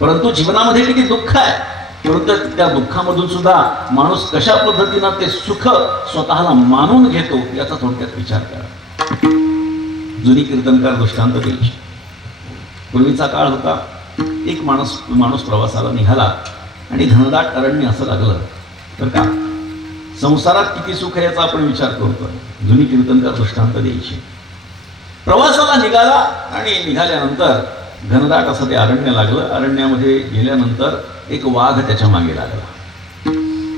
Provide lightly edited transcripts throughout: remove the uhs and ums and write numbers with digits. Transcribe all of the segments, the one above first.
परंतु जीवनामध्ये किती दुःख आहे, परंतु त्या दुःखामधून सुद्धा माणूस कशा पद्धतीनं ते सुख स्वतःला मानून घेतो याचा थोडक्यात विचार करा. जुनी कीर्तनकार दृष्टांत द्यायची. पूर्वीचा काळ होता, एक माणूस प्रवासाला निघाला आणि घनदाट अरण्य असं लागलं. तर का संसारात किती सुख आहे याचा आपण विचार करतो. जुनी कीर्तनकार दृष्टांत द्यायची. प्रवासाला निघाला आणि निघाल्यानंतर घनदाट असं ते अरण्य लागलं. अरण्यामध्ये गेल्यानंतर एक वाघ त्याच्या मागे लागला.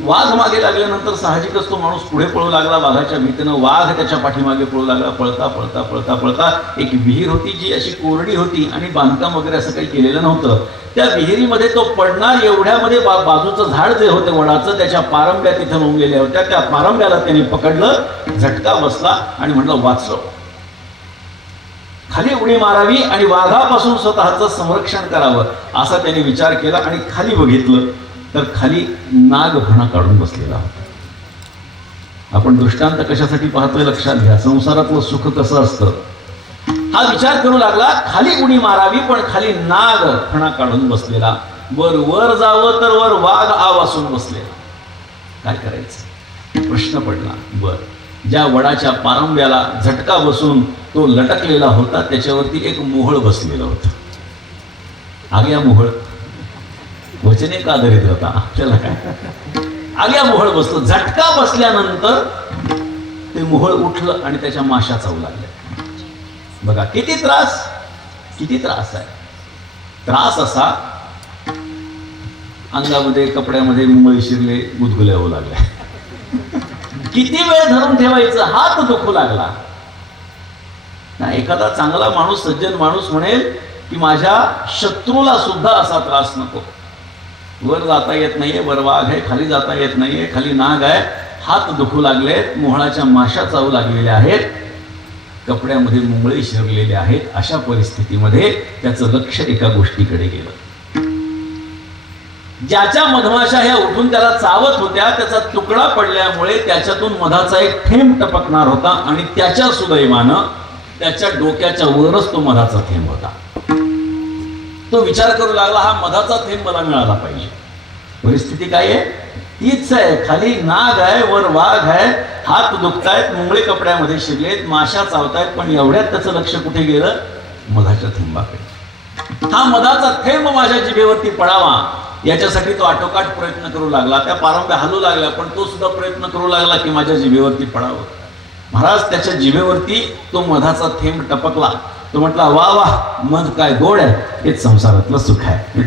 वाघ मागे लागल्यानंतर साहजिकच तो माणूस पुढे पळू लागला वाघाच्या भीतीनं. वाघ त्याच्या पाठीमागे पळू लागला. पळता पळता पळता पळता एक विहीर होती जी अशी कोरडी होती आणि बांधकाम वगैरे असं काही केलेलं नव्हतं. त्या विहिरीमध्ये तो पडणार एवढ्यामध्ये बाजूचं झाड जे होतं वडाचं, त्याच्या पारंब्या तिथं उमलेल्या होत्या. त्या पारंब्याला त्याने पकडलं, झटका बसला आणि म्हटलं वाचलो. खाली उडी मारावी आणि वाघापासून स्वतःचं संरक्षण करावं असा त्याने विचार केला आणि खाली बघितलं तर खाली नागफणा काढून बसलेला होता. आपण दृष्टांत कशासाठी पाहतोय लक्षात घ्या. संसारातलं सुख कसं असतं हा विचार करू लागला. खाली उडी मारावी पण खाली नागफणा काढून बसलेला. वर जावं तर वर वाघ आवासून बसलेला. काय करायचं प्रश्न पडला. ज्या वडाच्या पारंब्याला झटका बसून तो लटकलेला होता त्याच्यावरती एक मोहळ बसलेलं होतं. आग्या मोहळ वचने का आधारित होता आपल्याला काय. आग्या मोहळ बसलं. झटका बसल्यानंतर ते मोहळ उठलं आणि त्याच्या माशा चावू लागल्या. बघा किती त्रास आहे. त्रास असा अंगामध्ये कपड्यामध्ये मुंबई शिरले, गुदगुल्या होऊ लागल्या. किती वेळ धरून ठेवायचं, हात दुखू लागला. ना एखादा चांगला माणूस सज्जन माणूस म्हणेल की माझ्या शत्रूला सुद्धा असा त्रास नको. वर जाता येत नाहीये, वर वाघ आहे, खाली जाता येत नाहीये, खाली नाग आहे, हात दुखू लागलेत, मोहळाच्या माशा चावू लागलेल्या आहेत, कपड्यामध्ये मुंगळे शिरलेले आहेत. अशा परिस्थितीमध्ये त्याचं लक्ष एका गोष्टीकडे गेलं. ज्याच्या मधमाशा ह्या उठून त्याला चावत होत्या त्याचा तुकडा पडल्यामुळे त्याच्यातून मधाचा एक थेंब टपकणार होता आणि त्याच्या सुदैवानं त्याच्या डोक्याच्या वरच तो मधाचा थेंब होता. तो विचार करू लागला हा मधाचा थेंब मला मिळाला पाहिजे. परिस्थिती काय आहे तीच आहे. खाली नाग आहे, वर वाघ आहे, हात दुखतायत, मुंगळे कपड्यामध्ये शिरलेत, माशा चावतायत, पण एवढ्यात त्याचं लक्ष कुठे गेलं मधाच्या थेंबाकडे. हा मधाचा थेंब माझ्या जिभेवरती पडावा याच्यासाठी तो आटोकाट प्रयत्न करू लागला. त्या पारंब्या हलू लागल्या पण तो सुद्धा प्रयत्न करू लागला की माझ्या जिभेवरती पडावं. महाराज त्याच्या जिभेवरती तो मधाचा थेंब टपकला. तो म्हटला वा वा मध काय गोड आहे, हेच संसारातलं सुख आहे.